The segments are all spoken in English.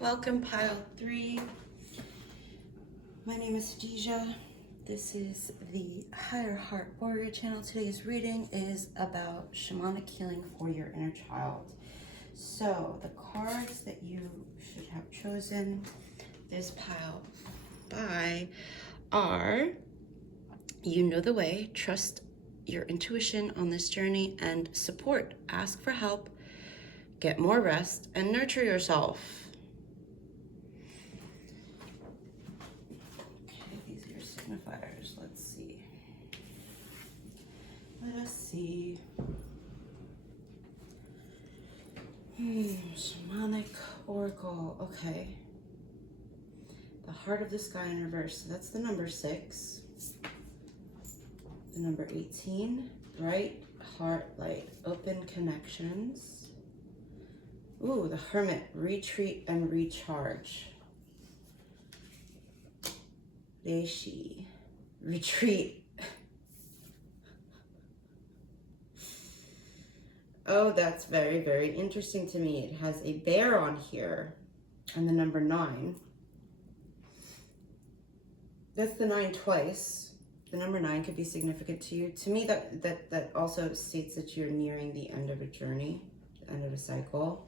Welcome, pile 3. My name is Hadijastar. This is the Higher Heart Warrior channel. Today's reading is about shamanic healing for your inner child. So the cards that you should have chosen this pile by are You Know the Way, Trust Your Intuition on This Journey, and Support. Ask for help, get more rest, and nurture yourself. These are your signifiers. Let's see. Let us see. Shamanic Oracle. Okay. The Heart of the Sky in reverse. So that's the number 6. The number 18. Bright heart light. Open connections. Ooh, the Hermit. Retreat and recharge. Reishi. Retreat. Oh, that's very, very interesting to me. It has a bear on here and the number 9. That's the 9 twice. The number 9 could be significant to you. To me, that also states that you're nearing the end of a journey, the end of a cycle.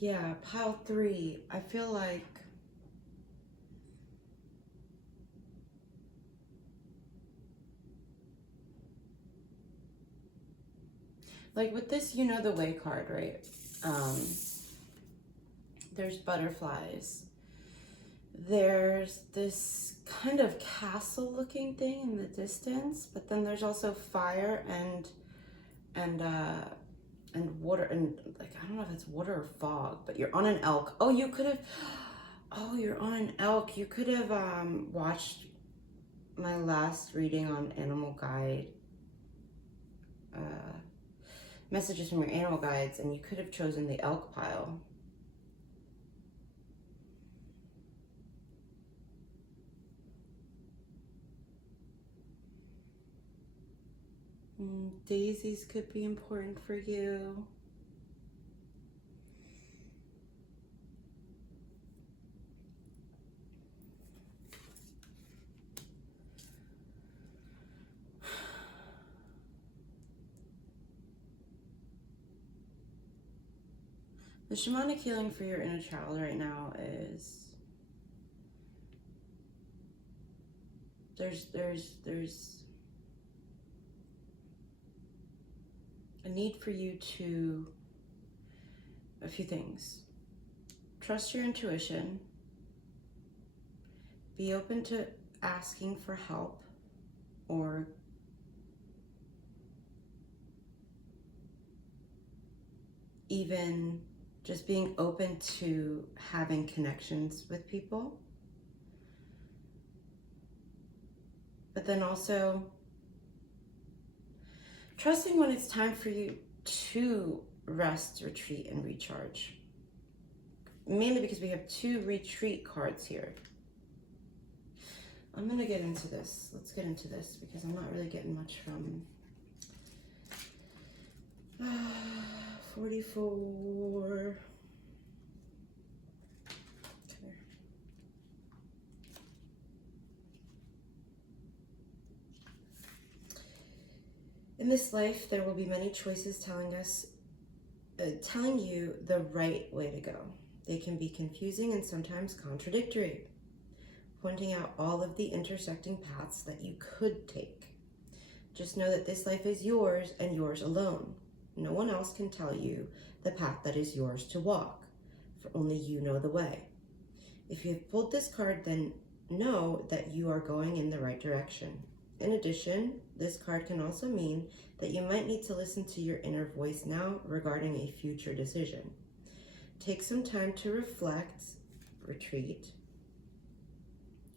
Yeah, pile 3. I feel like with this You Know the Way card, right? There's butterflies. There's this kind of castle looking thing in the distance, but then there's also fire and water, and like, I don't know if it's water or fog, but you're on an elk. Oh, you could have, oh, you're on an elk. You could have watched my last reading on animal guide, messages from your animal guides, and you could have chosen the elk pile. Daisies could be important for you. The shamanic healing for your inner child right now is there's a need for you to, a few things. Trust your intuition. Be open to asking for help, or even just being open to having connections with people. But then also trusting when it's time for you to rest, retreat, and recharge. Mainly because we have 2 retreat cards here. I'm gonna get into this. Let's get into this because I'm not really getting much from 44. Okay. In this life, there will be many choices telling you the right way to go. They can be confusing and sometimes contradictory, pointing out all of the intersecting paths that you could take. Just know that this life is yours and yours alone. No one else can tell you the path that is yours to walk, for only you know the way. If you have pulled this card, then know that you are going in the right direction. In addition, this card can also mean that you might need to listen to your inner voice now regarding a future decision. Take some time to reflect, retreat,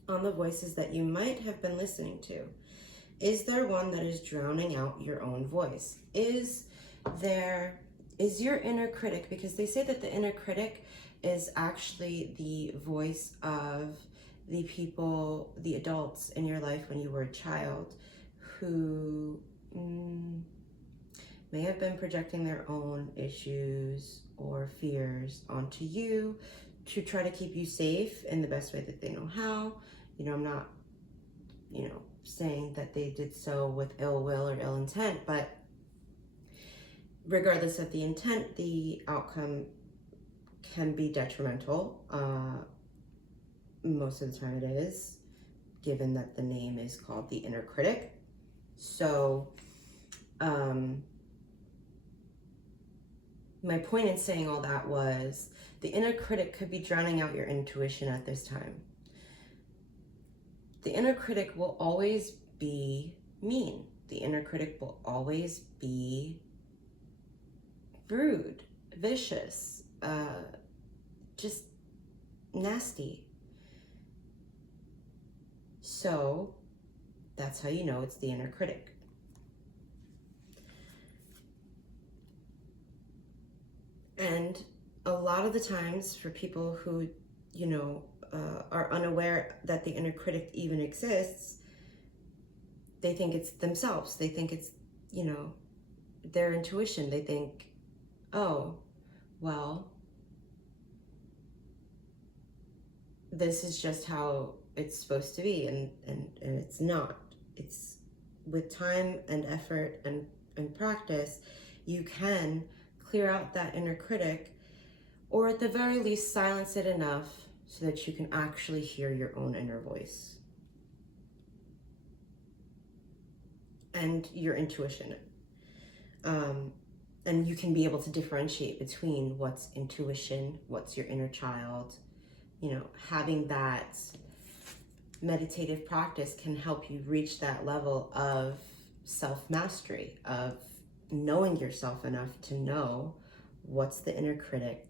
on the voices that you might have been listening to. Is there one that is drowning out your own voice? Is there is your inner critic, because they say that the inner critic is actually the voice of the people, the adults in your life when you were a child, who may have been projecting their own issues or fears onto you to try to keep you safe in the best way that they know how. I'm not, saying that they did so with ill will or ill intent, but regardless of the intent, the outcome can be detrimental. Most of the time it is, given that the name is called the inner critic. So, my point in saying all that was the inner critic could be drowning out your intuition at this time. The inner critic will always be mean. The inner critic will always be rude, vicious, just nasty. So that's how you know it's the inner critic. And a lot of the times for people who, are unaware that the inner critic even exists, they think it's themselves. They think it's, their intuition. They think, oh, well, this is just how it's supposed to be. And it's not. It's with time and effort and practice, you can clear out that inner critic, or at the very least silence it enough so that you can actually hear your own inner voice and your intuition. And you can be able to differentiate between what's intuition, what's your inner child. Having that meditative practice can help you reach that level of self-mastery, of knowing yourself enough to know what's the inner critic,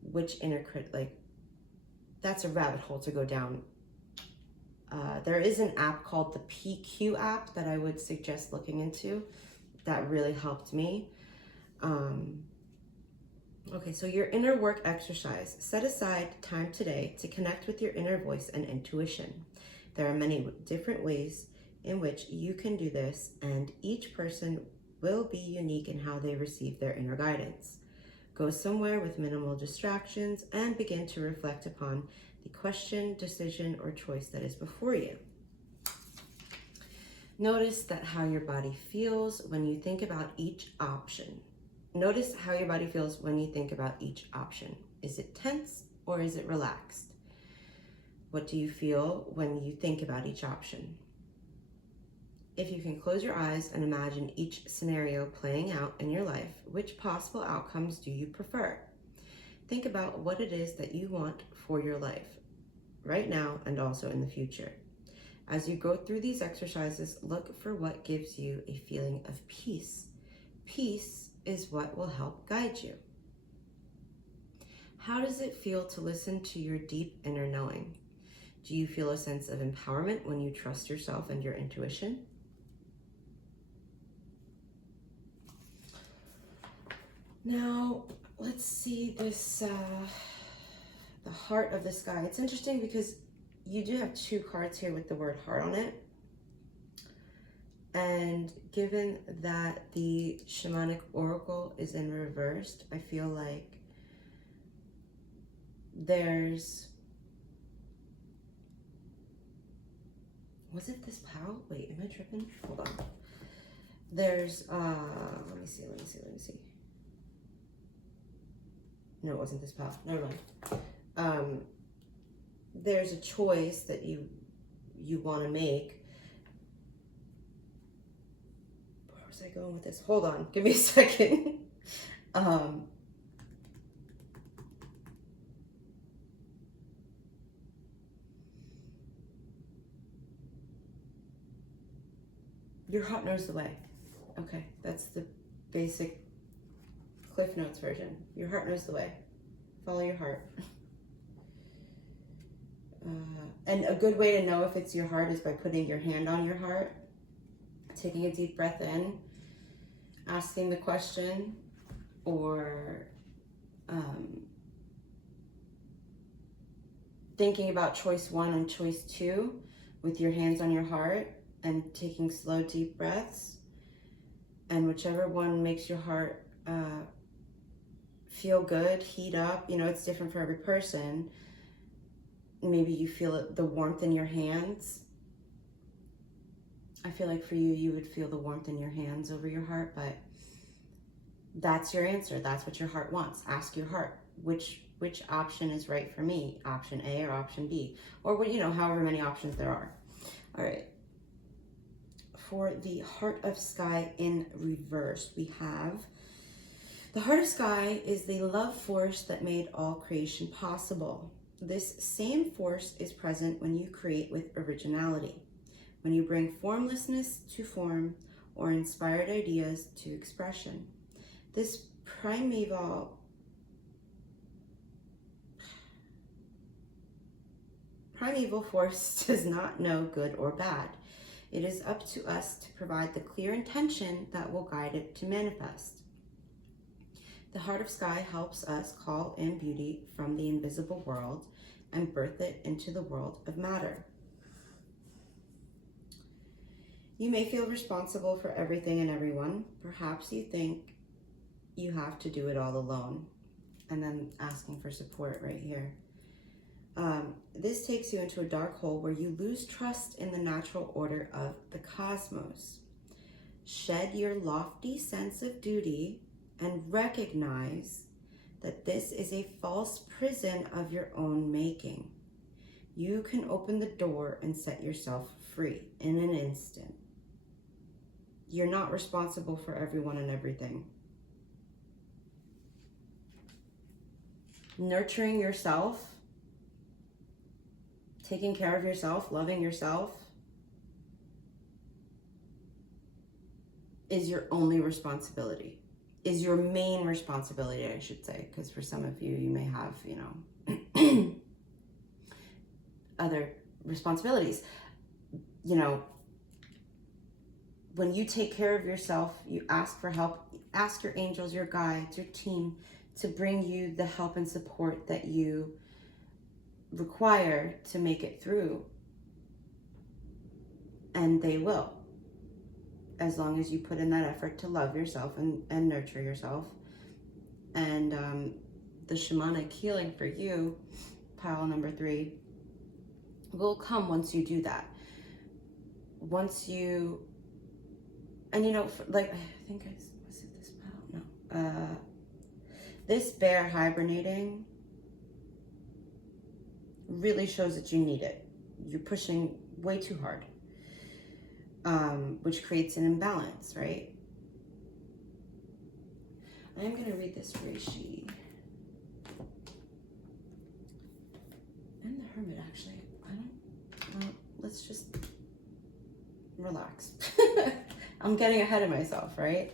which inner critic, that's a rabbit hole to go down. There is an app called the PQ app that I would suggest looking into. That really helped me. Okay, so your inner work exercise. Set aside time today to connect with your inner voice and intuition. There are many different ways in which you can do this, and each person will be unique in how they receive their inner guidance. Go somewhere with minimal distractions and begin to reflect upon the question, decision, or choice that is before you. Notice that how your body feels when you think about each option. Notice how your body feels when you think about each option. Is it tense or is it relaxed? What do you feel when you think about each option? If you can close your eyes and imagine each scenario playing out in your life, which possible outcomes do you prefer? Think about what it is that you want for your life, right now and also in the future. As you go through these exercises, look for what gives you a feeling of peace. Peace is what will help guide you. How does it feel to listen to your deep inner knowing? Do you feel a sense of empowerment when you trust yourself and your intuition? Now, let's see this, the heart of the sky. It's interesting because you do have two cards here with the word heart on it. And given that the Shamanic oracle is in reversed, I feel like there's, was it this pal? Wait, am I tripping? Hold on. There's, let me see. No, it wasn't this pal. Never mind. There's a choice that you want to make. Where was I going with this? Hold on, give me a second. Your heart knows the way. Okay, that's the basic Cliff Notes version. Your heart knows the way. Follow your heart. And a good way to know if it's your heart is by putting your hand on your heart, taking a deep breath in, asking the question, or thinking about choice 1 and choice 2 with your hands on your heart and taking slow, deep breaths. And whichever one makes your heart feel good, heat up. You know, it's different for every person. Maybe you feel it, the warmth in your hands. I feel like for you, you would feel the warmth in your hands over your heart, but that's your answer. That's what your heart wants. Ask your heart, which option is right for me? Option A or option B? Or what, you know, however many options there are. All right. For the Heart of Sky in reverse, we have the Heart of Sky is the love force that made all creation possible. This same force is present when you create with originality, when you bring formlessness to form or inspired ideas to expression. This primeval force does not know good or bad. It is up to us to provide the clear intention that will guide it to manifest. The Heart of Sky helps us call in beauty from the invisible world and birth it into the world of matter. You may feel responsible for everything and everyone. Perhaps you think you have to do it all alone. And then asking for support right here. This takes you into a dark hole where you lose trust in the natural order of the cosmos. Shed your lofty sense of duty and recognize that this is a false prison of your own making. You can open the door and set yourself free in an instant. You're not responsible for everyone and everything. Nurturing yourself, taking care of yourself, loving yourself is your only responsibility, is your main responsibility, I should say, because for some of you, you may have, you know, other responsibilities. You know, when you take care of yourself, you ask for help, ask your angels, your guides, your team to bring you the help and support that you require to make it through, and they will, as long as you put in that effort to love yourself and nurture yourself. And the shamanic healing for you, pile number 3, will come once you do that. Once you, and you know, like, I think was it this pile? No. This bear hibernating really shows that you need it. You're pushing way too hard, which creates an imbalance, right? I'm going to read this Reishi. And the Hermit, actually. Let's just relax. I'm getting ahead of myself, right?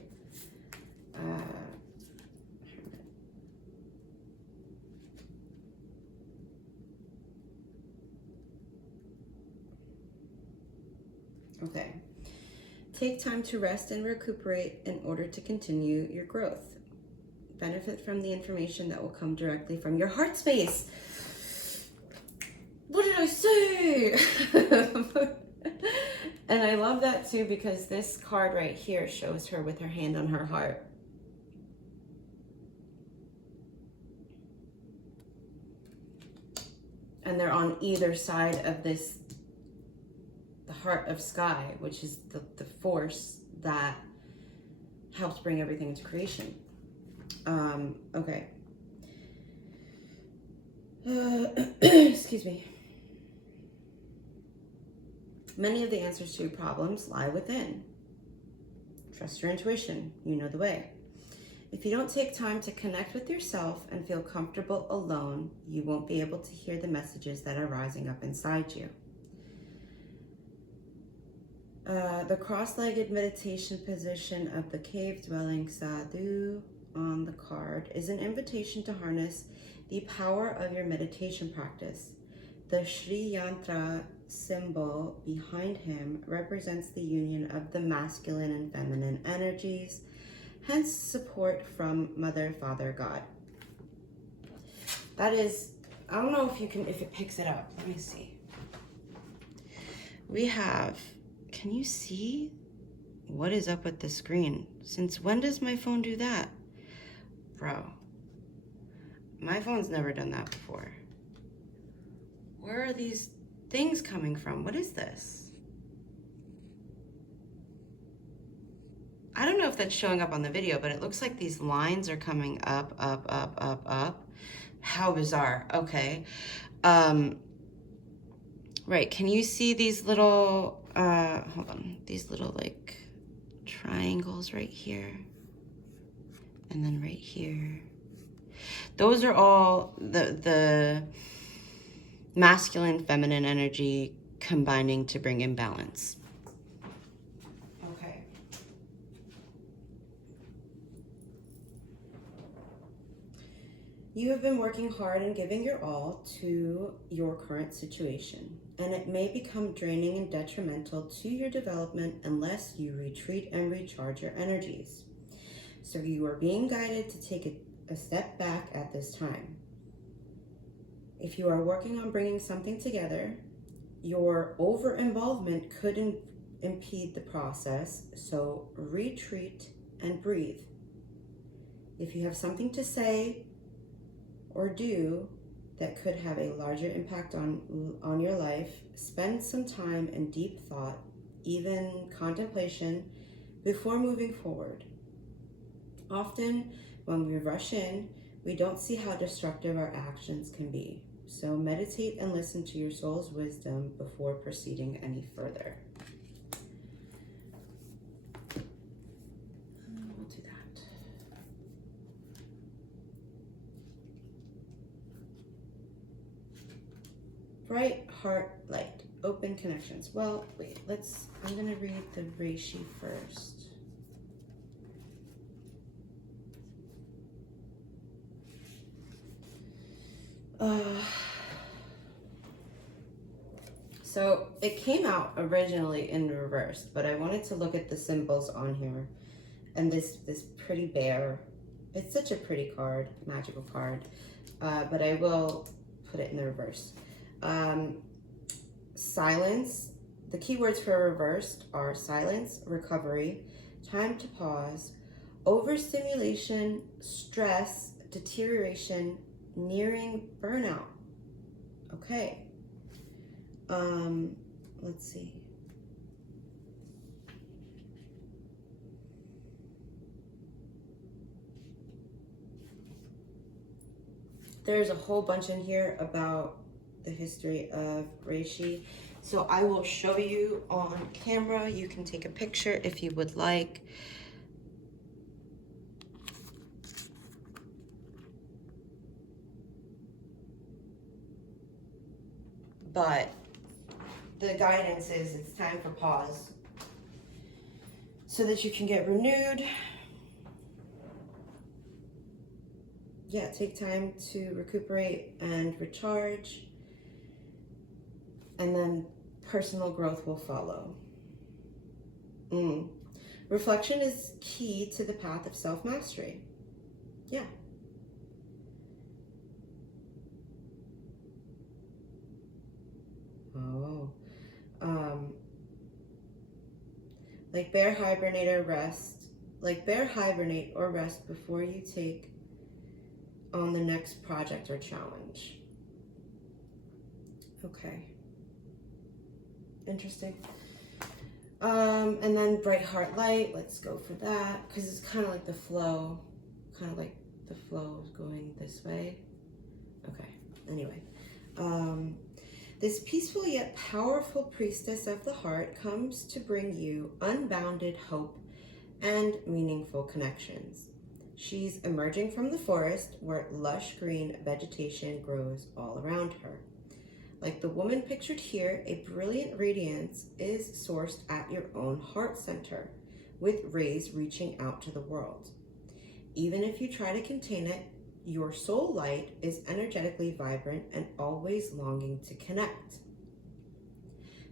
Okay. Take time to rest and recuperate in order to continue your growth. Benefit from the information that will come directly from your heart space. What did I say? And I love that too, because this card right here shows her with her hand on her heart. And they're on either side of this, the Heart of Sky, which is the force that helps bring everything into creation. Okay. Excuse me. Many of the answers to your problems lie within. Trust your intuition. You know the way. If you don't take time to connect with yourself and feel comfortable alone, you won't be able to hear the messages that are rising up inside you. The cross-legged meditation position of the cave-dwelling sadhu on the card is an invitation to harness the power of your meditation practice. The Sri Yantra symbol behind him represents the union of the masculine and feminine energies, hence support from Mother, Father, God. That is, I don't know if it picks it up. Let me see. We have, can you see? What is up with the screen? Since when does my phone do that? Bro, my phone's never done that before. Where are these things coming from? What is this? I don't know if that's showing up on the video, but it looks like these lines are coming up, up, up, up, up. How bizarre. Okay. Right, can you see these little, hold on, these little like triangles right here? And then right here. Those are all the masculine, feminine energy combining to bring in balance. Okay. You have been working hard and giving your all to your current situation, and it may become draining and detrimental to your development unless you retreat and recharge your energies. So you are being guided to take a step back at this time. If you are working on bringing something together, your over-involvement could impede the process, so retreat and breathe. If you have something to say or do that could have a larger impact on your life, spend some time in deep thought, even contemplation, before moving forward. Often, when we rush in, we don't see how destructive our actions can be. So meditate and listen to your soul's wisdom before proceeding any further. We'll do that. Bright heart light, open connections. Well, wait, I'm gonna read the Reiki first. So it came out originally in reverse, but I wanted to look at the symbols on here. And this pretty bear, it's such a pretty card, magical card, but I will put it in the reverse. Silence, the keywords for reversed are silence, recovery, time to pause, overstimulation, stress, deterioration, nearing burnout. Okay. Let's see. There's a whole bunch in here about the history of Reiki. So I will show you on camera. You can take a picture if you would like. But the guidance is it's time for pause so that you can get renewed. Yeah, take time to recuperate and recharge, and then personal growth will follow. Reflection is key to the path of self-mastery. Yeah. Oh. Like bear, hibernate, or rest. Like bear, hibernate, or rest before you take on the next project or challenge. Okay. Interesting. And then bright heart light, let's go for that, because it's kind of like the flow, is going this way. Okay, anyway. This peaceful yet powerful priestess of the heart comes to bring you unbounded hope and meaningful connections. She's emerging from the forest where lush green vegetation grows all around her. Like the woman pictured here, a brilliant radiance is sourced at your own heart center, with rays reaching out to the world. Even if you try to contain it, your soul light is energetically vibrant and always longing to connect.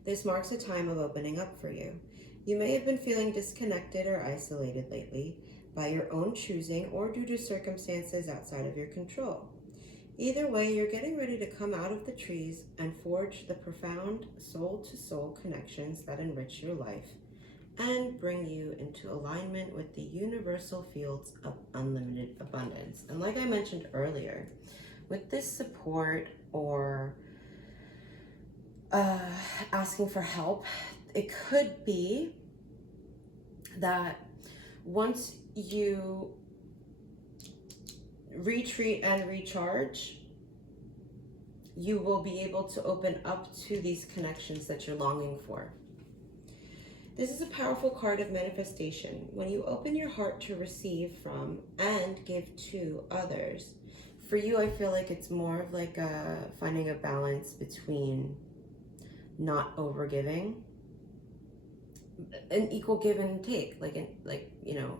This marks a time of opening up for you. You may have been feeling disconnected or isolated lately. by your own choosing or due to circumstances outside of your control. Either way, you're getting ready to come out of the trees and forge the profound soul-to-soul connections that enrich your life and bring you into alignment with the universal fields of unlimited abundance. And like I mentioned earlier, with this support or asking for help, it could be that once you retreat and recharge, you will be able to open up to these connections that you're longing for. This is a powerful card of manifestation. When you open your heart to receive from and give to others, for you, I feel like it's more of like finding a balance between not overgiving, an equal give and take, like you know,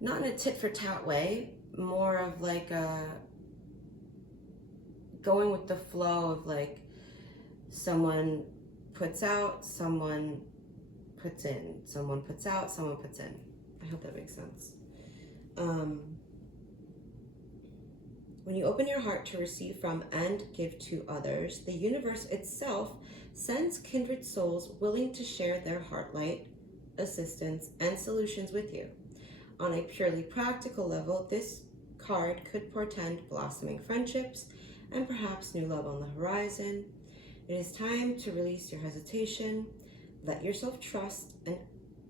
not in a tit for tat way, more of like going with the flow of like someone puts out, someone puts in, someone puts out, someone puts in. I hope that makes sense. When you open your heart to receive from and give to others, the universe itself sends kindred souls willing to share their heart light, assistance, and solutions with you. On a purely practical level, this card could portend blossoming friendships and perhaps new love on the horizon. It is time to release your hesitation, let yourself trust, and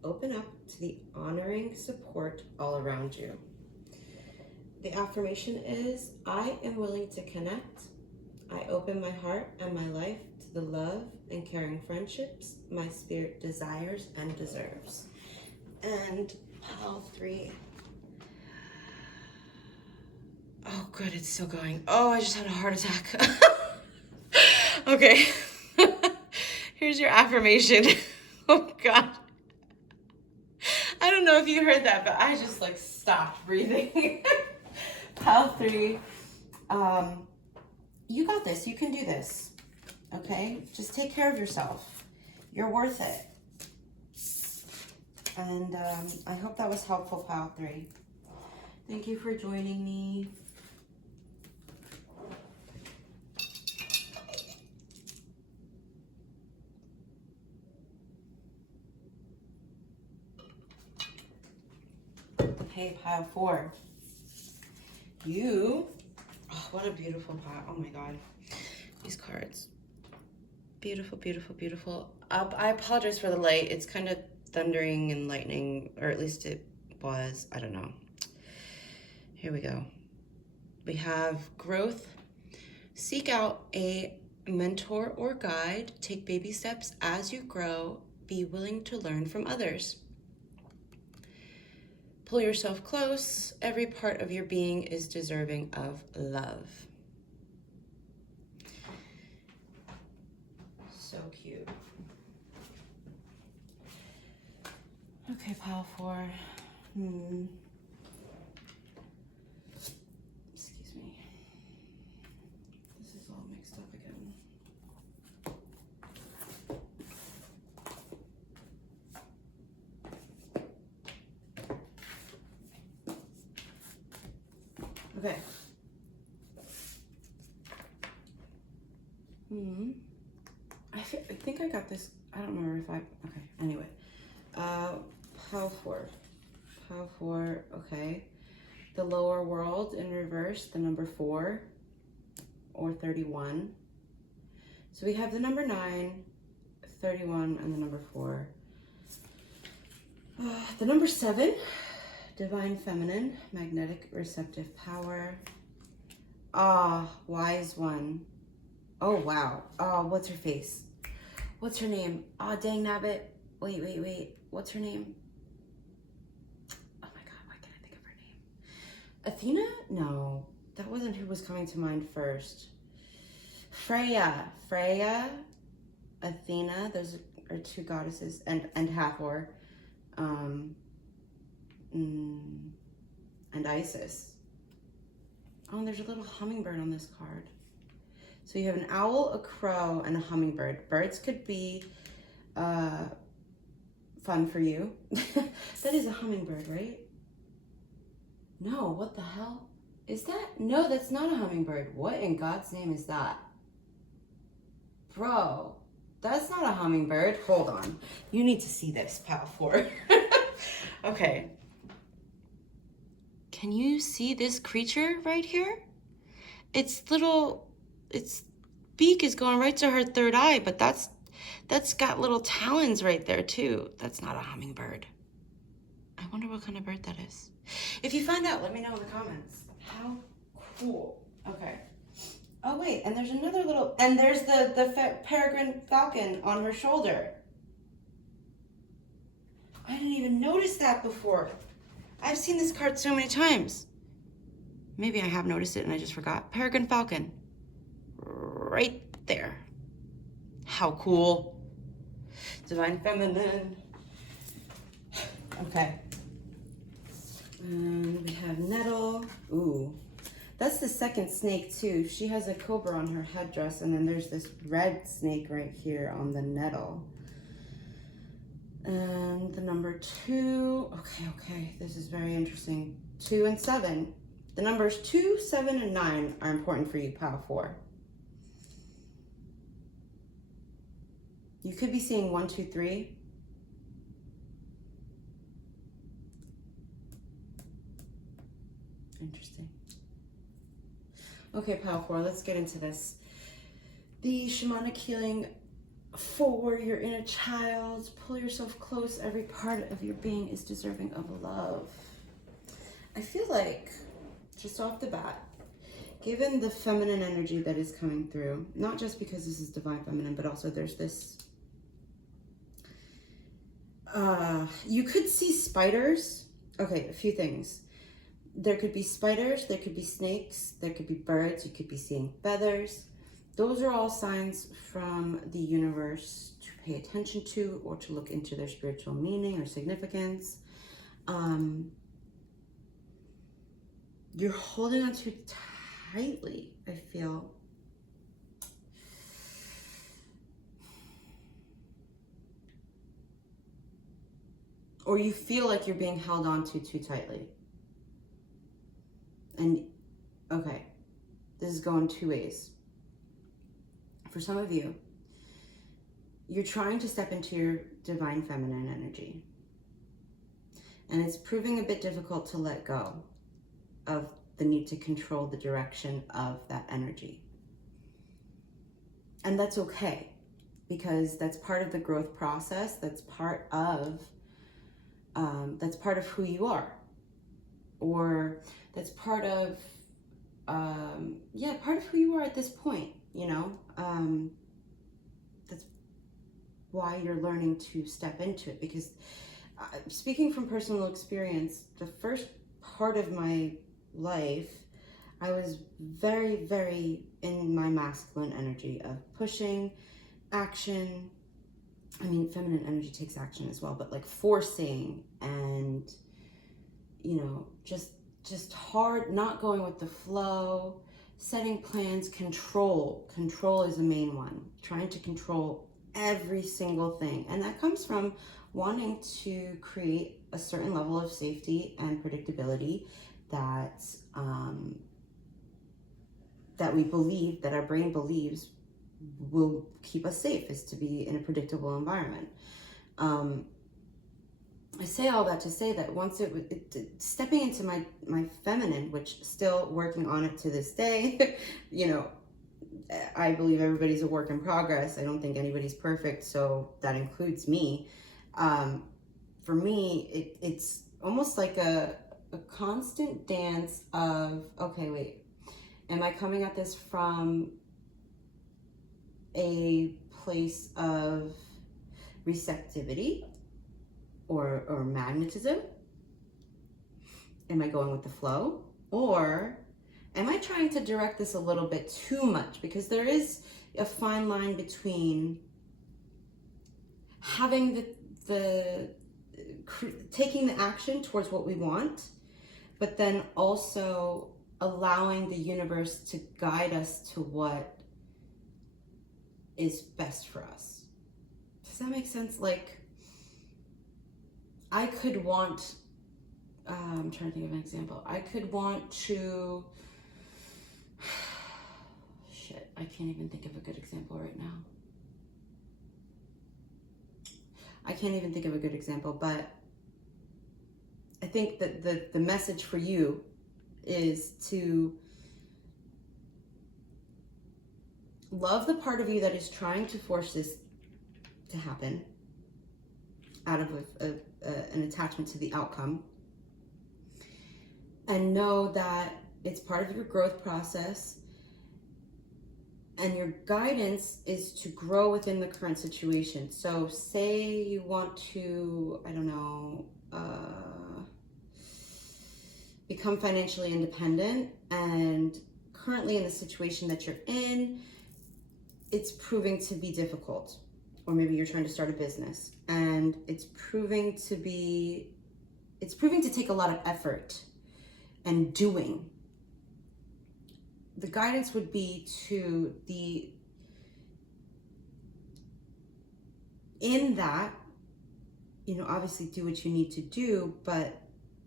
open up to the honoring support all around you. The affirmation is, I am willing to connect. I open my heart and my life to the love and caring friendships my spirit desires and deserves. And pile 3. Oh, good, it's still going. Oh, I just had a heart attack. Okay. Here's your affirmation. Oh, God. I don't know if you heard that, but I just like stopped breathing. Pile 3. You got this. You can do this. Okay? Just take care of yourself. You're worth it. And I hope that was helpful, Pile 3. Thank you for joining me. Okay, Pile 4. You, oh, what a beautiful pile. Oh my God. These cards. Beautiful, beautiful, beautiful. I apologize for the light. It's kind of thundering and lightning, or at least it was. I don't know. Here we go. We have growth. Seek out a mentor or guide. Take baby steps as you grow. Be willing to learn from others. Pull yourself close. Every part of your being is deserving of love. So cute. Okay, Pile 4. Excuse me. This is all mixed up again. Okay. I think I got this. I don't remember if I. Okay. Anyway, Pile 4. Pile 4. Okay. The lower world in reverse. The number 4 or 31. So we have the number 9, 31, and the number 4. The number 7. Divine feminine, magnetic receptive power. Wise one. Oh, wow. What's her face? What's her name? Dang nabbit. Wait. What's her name? Oh my God, why can't I think of her name? Athena? No, that wasn't who was coming to mind first. Freya, Athena, those are 2 goddesses, and Hathor. And Isis. Oh, and there's a little hummingbird on this card. So you have an owl, a crow, and a hummingbird. Birds could be fun for you. That is a hummingbird, right? No, what the hell? Is that? No, that's not a hummingbird. What in God's name is that? Bro, that's not a hummingbird. Hold on. You need to see this, Pal 4. Okay. Can you see this creature right here? Its beak is going right to her third eye, but that's got little talons right there too. That's not a hummingbird. I wonder what kind of bird that is. If you find out, let me know in the comments. How cool. Okay. Oh wait, and there's another little, and there's the peregrine falcon on her shoulder. I didn't even notice that before. I've seen this card so many times. Maybe I have noticed it and I just forgot. Peregrine falcon. Right there. How cool. Divine feminine. Okay. And we have nettle. Ooh. That's the second snake too. She has a cobra on her headdress, and then there's this red snake right here on the nettle. And the number 2. Okay. This is very interesting. 2 and 7. The numbers 2, 7, and 9 are important for you, Pile 4. You could be seeing 1, 2, 3. Interesting. Okay, Pile 4, let's get into this. The shamanic healing for your inner child. Pull yourself close. Every part of your being is deserving of love. I feel like, just off the bat, given the feminine energy that is coming through, not just because this is divine feminine, but also there's this, you could see spiders. Okay, a few things. There could be spiders, there could be snakes, there could be birds, you could be seeing feathers. Those are all signs from the universe to pay attention to or to look into their spiritual meaning or significance. You're holding on too tightly, I feel. Or you feel like you're being held on to too tightly. And, okay, this is going 2 ways. For some of you, you're trying to step into your divine feminine energy. And it's proving a bit difficult to let go of the need to control the direction of that energy. And that's okay, because that's part of the growth process. That's part of who you are. Or that's part of, part of who you are at this point, you know? That's why you're learning to step into it, because speaking from personal experience, the first part of my life, I was very, very in my masculine energy of pushing, action. I mean, feminine energy takes action as well, but like forcing and, you know, just hard, not going with the flow, setting plans, control. Control is a main one. Trying to control every single thing. And that comes from wanting to create a certain level of safety and predictability that that we believe, that our brain believes will keep us safe, is to be in a predictable environment. I say all that to say that once stepping into my feminine, which still working on it to this day, you know, I believe everybody's a work in progress. I don't think anybody's perfect, so that includes me. For me, it's almost like a constant dance of, okay, wait, am I coming at this from a place of receptivity or magnetism? Am I going with the flow? Or am I trying to direct this a little bit too much? Because there is a fine line between having taking the action towards what we want, but then also allowing the universe to guide us to what is best for us. Does that make sense? Like, I could want I'm trying to think of an example. I could want to, shit, I can't even think of a good example right now. I can't even think of a good example, but I think that the message for you is to love the part of you that is trying to force this to happen out of an attachment to the outcome, and know that it's part of your growth process, and your guidance is to grow within the current situation. So say you want to, I don't know, become financially independent, and currently in the situation that you're in, it's proving to be difficult. Or maybe you're trying to start a business and it's proving to take a lot of effort and doing. The guidance would be to in that, obviously do what you need to do, but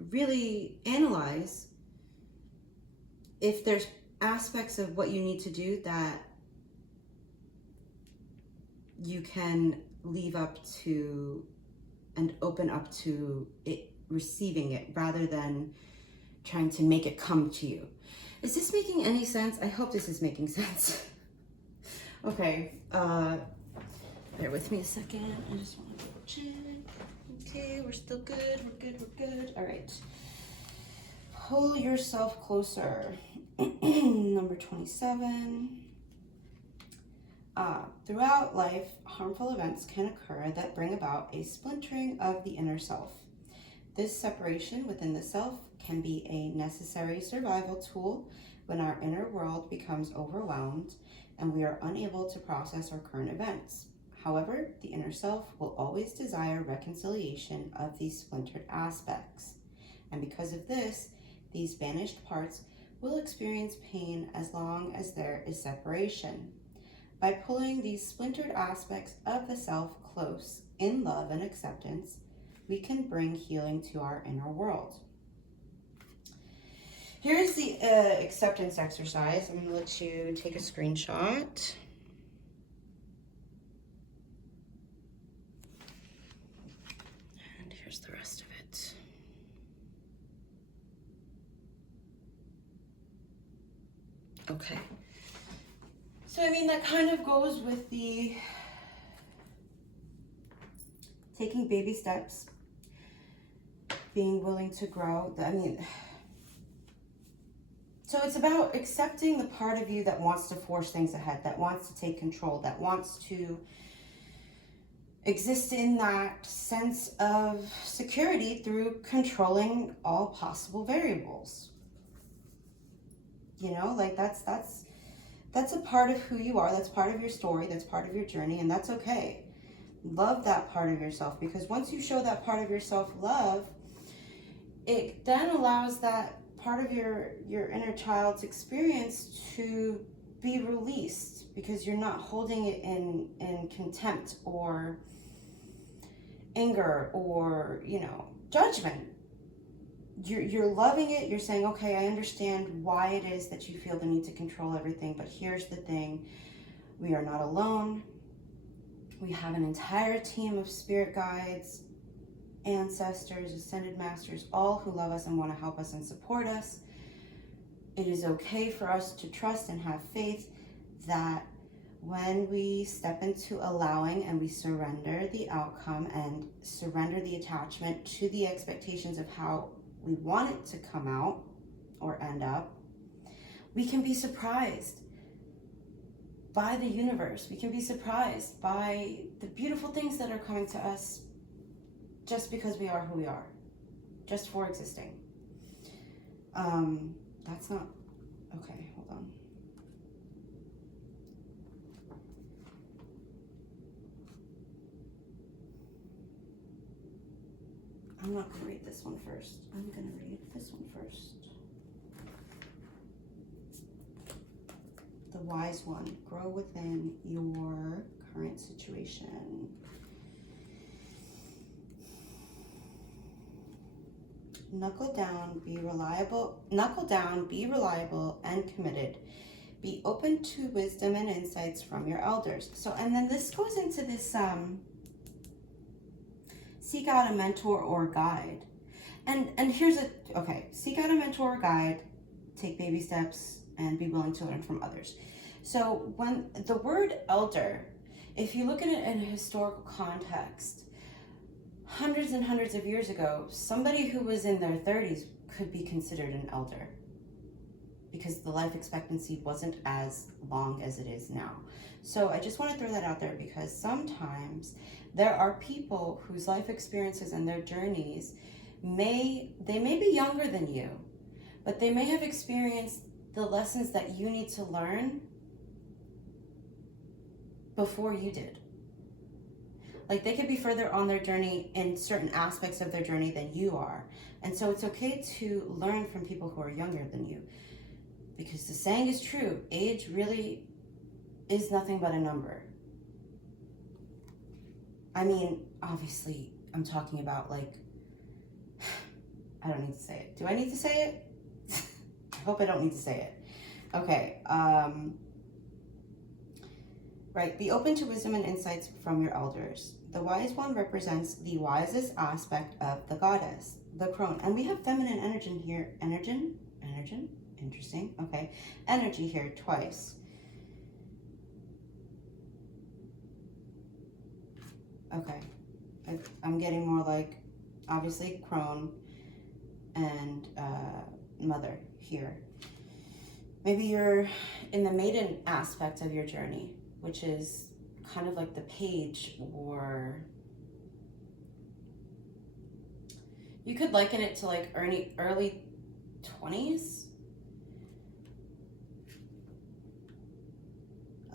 really analyze if there's aspects of what you need to do that you can leave up to and open up to it receiving it, rather than trying to make it come to you. Is this making any sense? I hope this is making sense. Okay, bear with me a second. I just want to double check. Okay, we're still good. We're good. All right. Pull yourself closer. Number 27. Throughout life, harmful events can occur that bring about a splintering of the inner self. This separation within the self can be a necessary survival tool when our inner world becomes overwhelmed and we are unable to process our current events. However, the inner self will always desire reconciliation of these splintered aspects. And because of this, these banished parts will experience pain as long as there is separation. By pulling these splintered aspects of the self close in love and acceptance, we can bring healing to our inner world. Here's the acceptance exercise. I'm going to let you take a screenshot. And here's the rest of it. Okay. So, that kind of goes with the taking baby steps, being willing to grow. So it's about accepting the part of you that wants to force things ahead, that wants to take control, that wants to exist in that sense of security through controlling all possible variables. That's a part of who you are. That's part of your story. That's part of your journey, and that's okay. Love that part of yourself, because once you show that part of yourself love, it then allows that part of your inner child's experience to be released, because you're not holding it in contempt or anger or, judgment. You're loving it. You're saying, okay, I understand why it is that you feel the need to control everything, but here's the thing. We are not alone. We have an entire team of spirit guides, ancestors, ascended masters, all who love us and want to help us and support us. It is okay for us to trust and have faith that when we step into allowing and we surrender the outcome and surrender the attachment to the expectations of how we want it to come out or end up, we can be surprised by the universe. We can be surprised by the beautiful things that are coming to us just because we are who we are, just for existing. That's not, okay, hold on. I'm not gonna read this one first. I'm gonna read this one first. The wise one, grow within your current situation. Knuckle down, be reliable and committed. Be open to wisdom and insights from your elders. So, and then this goes into this, seek out a mentor or guide. And here's seek out a mentor or guide, take baby steps, and be willing to learn from others. So when the word elder, if you look at it in a historical context, hundreds and hundreds of years ago, somebody who was in their 30s could be considered an elder because the life expectancy wasn't as long as it is now. So I just want to throw that out there because sometimes there are people whose life experiences and their journeys may be younger than you, but they may have experienced the lessons that you need to learn before you did. Like they could be further on their journey in certain aspects of their journey than you are. And so it's okay to learn from people who are younger than you. Because the saying is true, age really is nothing but a number. I mean, obviously, I'm talking about like, I don't need to say it. Do I need to say it? I hope I don't need to say it. Okay, right, be open to wisdom and insights from your elders. The wise one represents the wisest aspect of the goddess, the crone. And we have feminine energy here. Energy? Interesting. Okay. Energy here twice. Okay. I'm getting more like, obviously, crone and mother here. Maybe you're in the maiden aspect of your journey, which is kind of like the page, or you could liken it to like early 20s.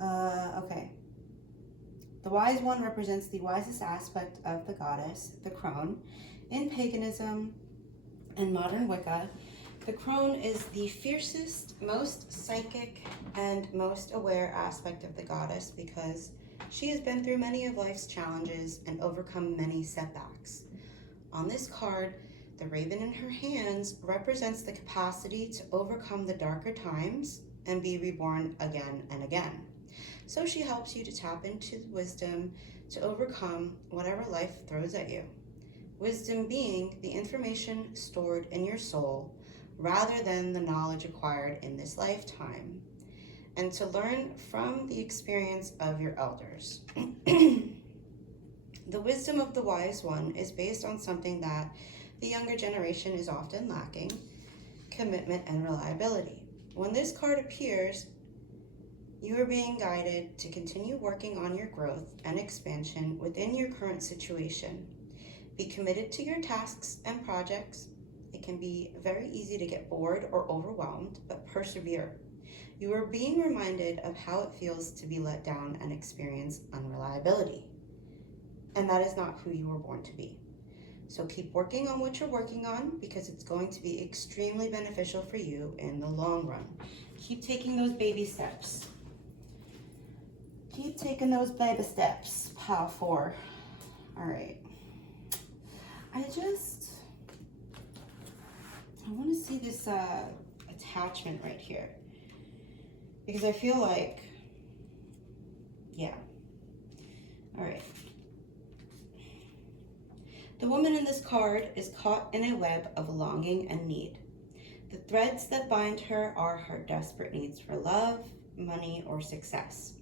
Okay. The wise one represents the wisest aspect of the goddess, the crone. In paganism and modern Wicca, the crone is the fiercest, most psychic, and most aware aspect of the goddess because she has been through many of life's challenges and overcome many setbacks. On this card, the raven in her hands represents the capacity to overcome the darker times and be reborn again and again. So she helps you to tap into wisdom to overcome whatever life throws at you. Wisdom being the information stored in your soul rather than the knowledge acquired in this lifetime, and to learn from the experience of your elders. The wisdom of the wise one is based on something that the younger generation is often lacking: commitment and reliability. When this card appears, you are being guided to continue working on your growth and expansion within your current situation. Be committed to your tasks and projects. It can be very easy to get bored or overwhelmed, but persevere. You are being reminded of how it feels to be let down and experience unreliability. And that is not who you were born to be. So keep working on what you're working on because it's going to be extremely beneficial for you in the long run. Keep taking those baby steps. Keep taking those baby steps, pile 4. All right. I want to see this attachment right here because I feel like, yeah. All right. The woman in this card is caught in a web of longing and need. The threads that bind her are her desperate needs for love, money, or success.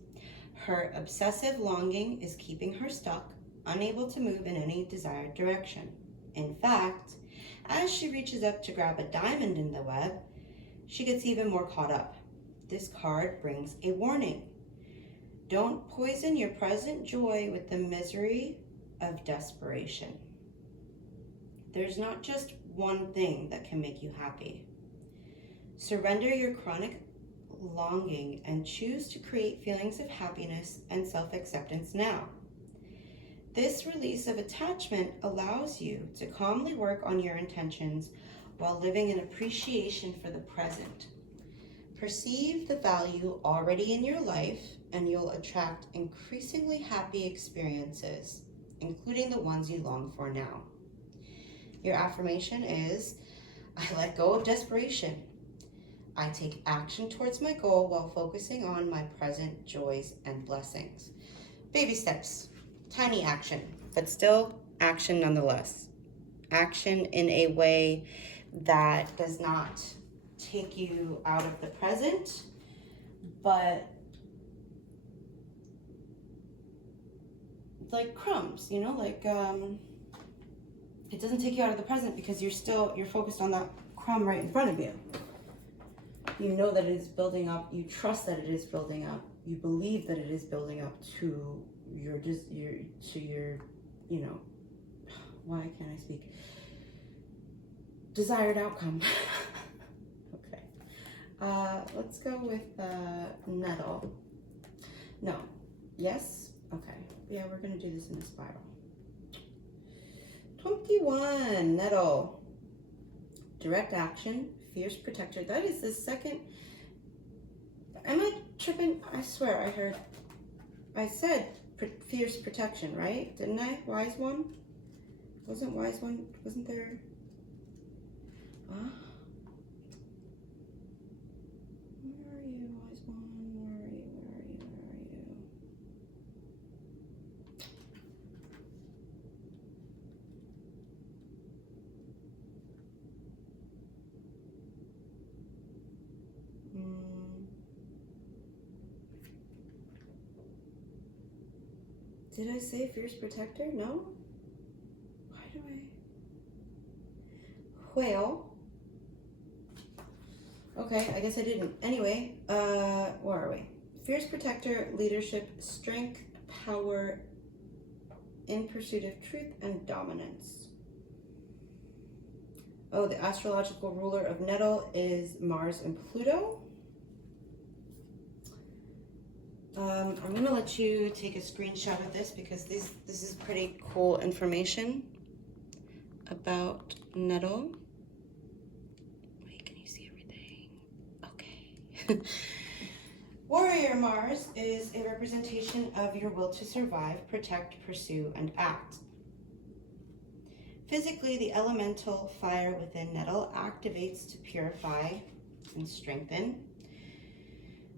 Her obsessive longing is keeping her stuck, unable to move in any desired direction. In fact, as she reaches up to grab a diamond in the web, she gets even more caught up. This card brings a warning. Don't poison your present joy with the misery of desperation. There's not just one thing that can make you happy. Surrender your chronic longing and choose to create feelings of happiness and self-acceptance now. This release of attachment allows you to calmly work on your intentions while living in appreciation for the present. Perceive the value already in your life and you'll attract increasingly happy experiences, including the ones you long for now. Your affirmation is, I let go of desperation. I take action towards my goal while focusing on my present joys and blessings. Baby steps, tiny action, but still action nonetheless. Action in a way that does not take you out of the present, but like crumbs, you know, like it doesn't take you out of the present because you're focused on that crumb right in front of you. You know that it is building up, you trust that it is building up, you believe that it is building up to your you know, why can't I speak? Desired outcome. Okay. Let's go with nettle. No. Yes? Okay. Yeah, we're gonna do this in a spiral. 21, nettle. Direct action, fierce protector. That is the second. Am I tripping? I swear I said fierce protection, right? Didn't I? Wise one? Wasn't there? Where are you, wise one? Where are you? Did I say fierce protector? No? Why do I? Whale. Okay, I guess I didn't. Anyway, where are we? Fierce protector, leadership, strength, power, in pursuit of truth and dominance. Oh, the astrological ruler of nettle is Mars and Pluto. I'm gonna let you take a screenshot of this because this is pretty cool information about nettle. Wait, can you see everything? Okay. Warrior Mars is a representation of your will to survive, protect, pursue, and act. Physically, the elemental fire within nettle activates to purify and strengthen.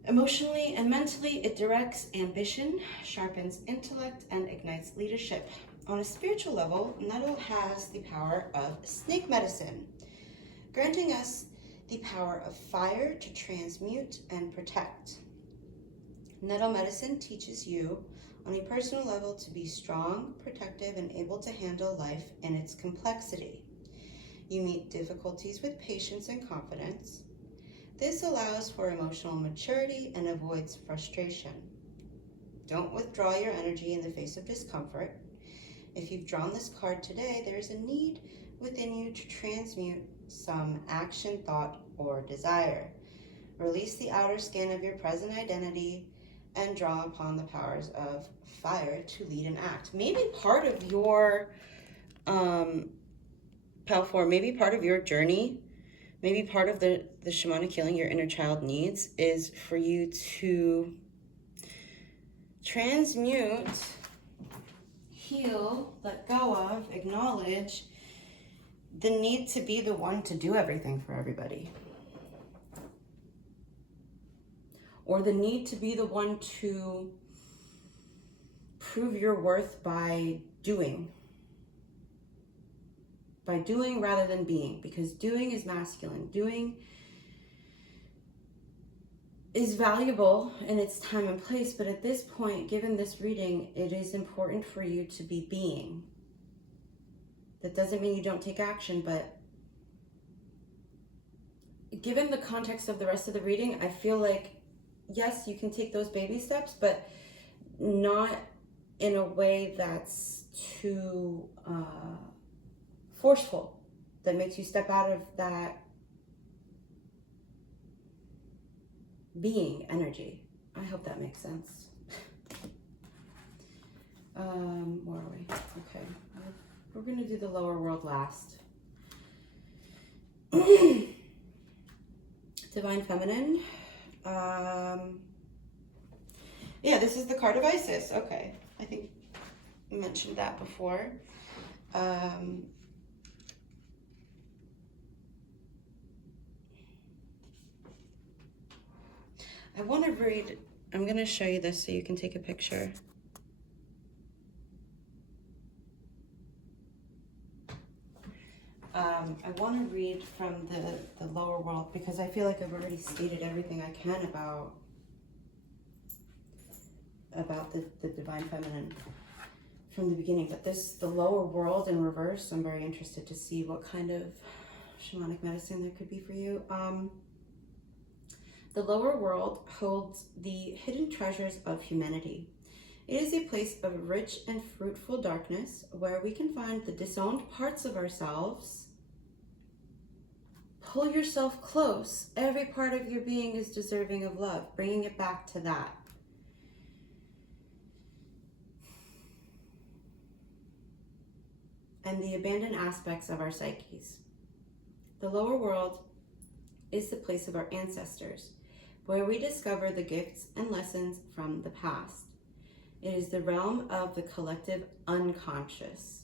Emotionally and mentally, it directs ambition, sharpens intellect, and ignites leadership. On a spiritual level, nettle has the power of snake medicine, granting us the power of fire to transmute and protect. Nettle medicine teaches you on a personal level to be strong, protective, and able to handle life in its complexity. You meet difficulties with patience and confidence. This allows for emotional maturity and avoids frustration. Don't withdraw your energy in the face of discomfort. If you've drawn this card today, there is a need within you to transmute some action, thought, or desire. Release the outer skin of your present identity and draw upon the powers of fire to lead and act. Maybe part of your maybe part of your journey, maybe part of the shamanic healing your inner child needs is for you to transmute, heal, let go of, acknowledge the need to be the one to do everything for everybody. Or the need to be the one to prove your worth by doing. By doing rather than being, because doing is masculine. Doing is valuable in its time and place, but at this point, given this reading, it is important for you to be being. That doesn't mean you don't take action, but given the context of the rest of the reading, I feel like, yes, you can take those baby steps, but not in a way that's too forceful, that makes you step out of that being energy. I hope that makes sense. Where are we? Okay, we're gonna do the lower world last. Divine Feminine. Yeah, this is the card of Isis. Okay, I think I mentioned that before. I want to read, I'm going to show you this so you can take a picture. I want to read from the lower world because I feel like I've already stated everything I can about the divine feminine from the beginning. But the lower world in reverse, I'm very interested to see what kind of shamanic medicine there could be for you. The lower world holds the hidden treasures of humanity. It is a place of rich and fruitful darkness where we can find the disowned parts of ourselves. Pull yourself close. Every part of your being is deserving of love. Bringing it back to that. And the abandoned aspects of our psyches. The lower world is the place of our ancestors, where we discover the gifts and lessons from the past. It is the realm of the collective unconscious.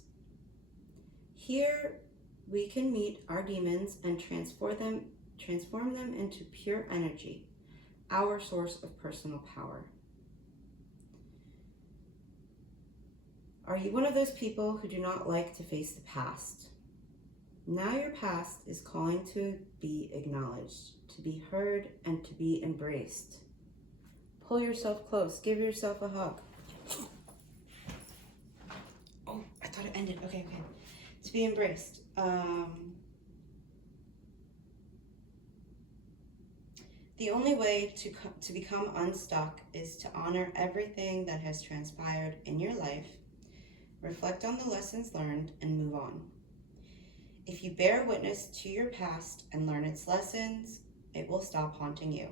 Here we can meet our demons and transform them into pure energy, our source of personal power. Are you one of those people who do not like to face the past? Now your past is calling to be acknowledged, to be heard, and to be embraced. Pull yourself close. Give yourself a hug. Oh, I thought it ended. Okay. To be embraced. The only way to become unstuck is to honor everything that has transpired in your life, reflect on the lessons learned, and move on. If you bear witness to your past and learn its lessons, it will stop haunting you.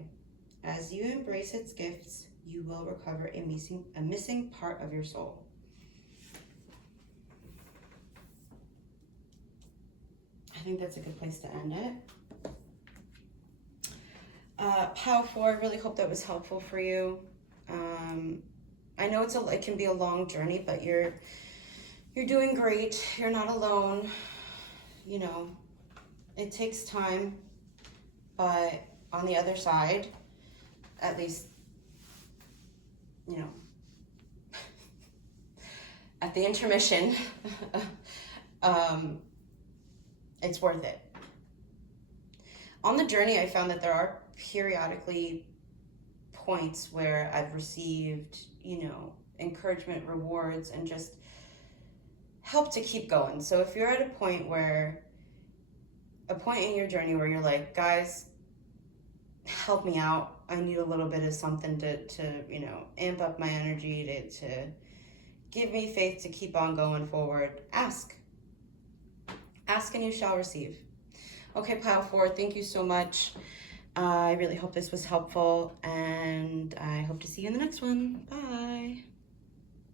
As you embrace its gifts, you will recover a missing part of your soul. I think that's a good place to end it. Powerful, I really hope that was helpful for you. I know it can be a long journey, but you're doing great. You're not alone. You know, it takes time, but on the other side, at least, you know, at the intermission, it's worth it. On the journey, I found that there are periodically points where I've received, encouragement, rewards, and just help to keep going. So if you're at a point in your journey where you're like, guys, help me out. I need a little bit of something to amp up my energy, to give me faith to keep on going forward. Ask and you shall receive. Okay, Pile 4, thank you so much. I really hope this was helpful, and I hope to see you in the next one. Bye.